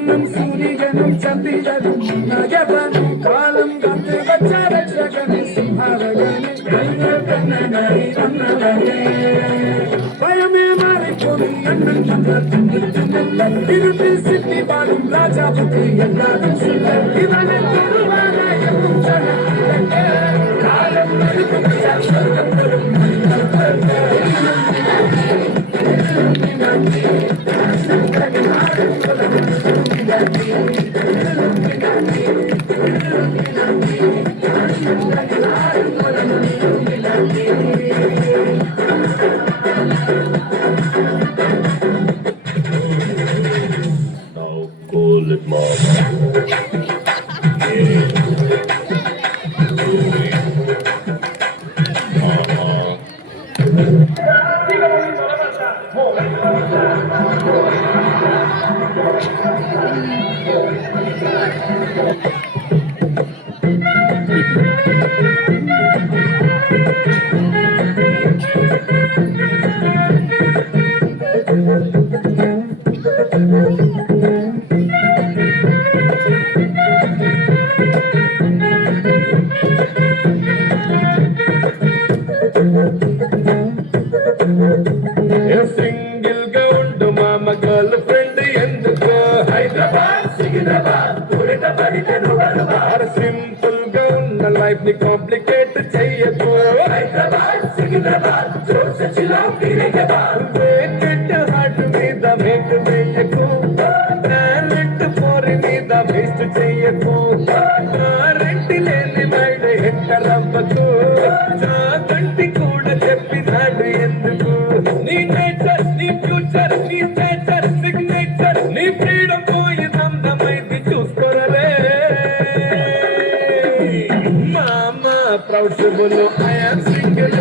మన్నం సూర్యగణం చంద్రిగణం నగవనం కాలం గంగ వచ్చరక్షగణి సింహవగణి గంగన్నగణి వన్నగణి భయమే మారిపోయి అన్నం இருட்டில் சித்தி வாழும் ராஜாவுக்கு எல்லாரும் இவனை காலம் Cool it, mama. సింగిల్ గా ఉండు మామ గర్ల్ ఫ్రెండ్ ఎందుకు హైదరాబాద్ సికింద్రాబాద్ సింపుల్ గా ఉన్న లైఫ్ ని కాంప్లికేట్ చెయ్యకు హైదరాబాద్ సికింద్రాబాద్ హార్ట్ మీద మేట్ వేయకు టాలెంట్ పోరి మీద వేస్ట్ చెయ్యకు రెంట్ లేని మైండ్ ఎక్కడవ్వకు కంటి కూడా చెప్పినాడు ఎందుకు నీ నేచర్ నీ ఫ్యూచర్ నీ స్టేచర్ సిగ్నేచర్ నీ ఫ్రీడమ్ పోయి అందమైంది చూసుకోరలే మామ ప్రౌడ్బుల్ ఐఎమ్ సింగిల్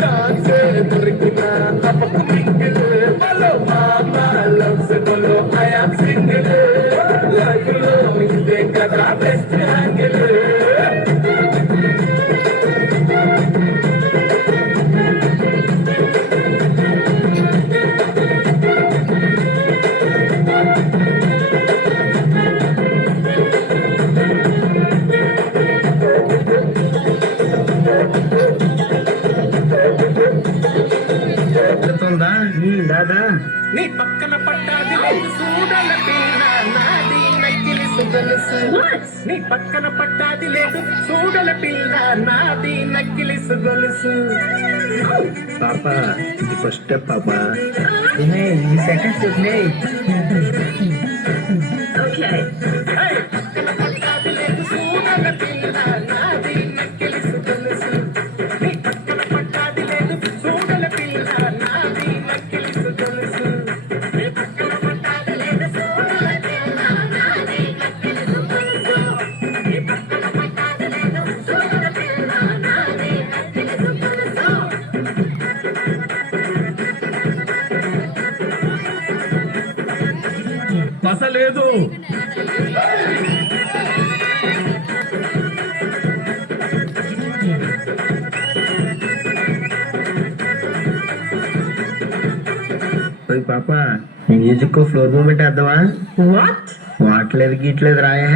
ఛాన్స్ దొరికిన తప్పకు మింగిల్ హలో మామ లవ్స్బుల్ ఐఎమ్ సింగిల్ లైఫ్ లో ఇదే కదా బెస్ట్ యాంగిల్ దాదా నీ పక్కన పట్టాది చూడాల పిల్ల నాది నక్కిలి సుగలుసు నీ పక్కన పట్టాది లేదు చూడల పిల్ల నాది నక్కిలి సుగలుసు పాప ఇది ఫస్ట్ స్టెప్ పాప ఈ సెకండ్ స్టెప్ నే ఓకే పక్కన పట్టాది లేదు చూడల పిల్ల నాది నక్కిలి సుగలుసు నీ పక్కన పట్టాది లేదు చూడల పిల్ల నాది నక్కిలి సుగలుసు నీ పక్కన పట్టాది లేదు చూడల పిల్ల నాది నక్కిలి సుగలుసు నీ పక్కన పట్టాది లేదు చూడల పిల్ల నాది నక్కిలి సుగలుసు పసలేదు పాప మ్యూజిక్ ఫ్లోర్ మూమెంట్ వేద్దామా వాట్లేదు గీట్లేదు రాయే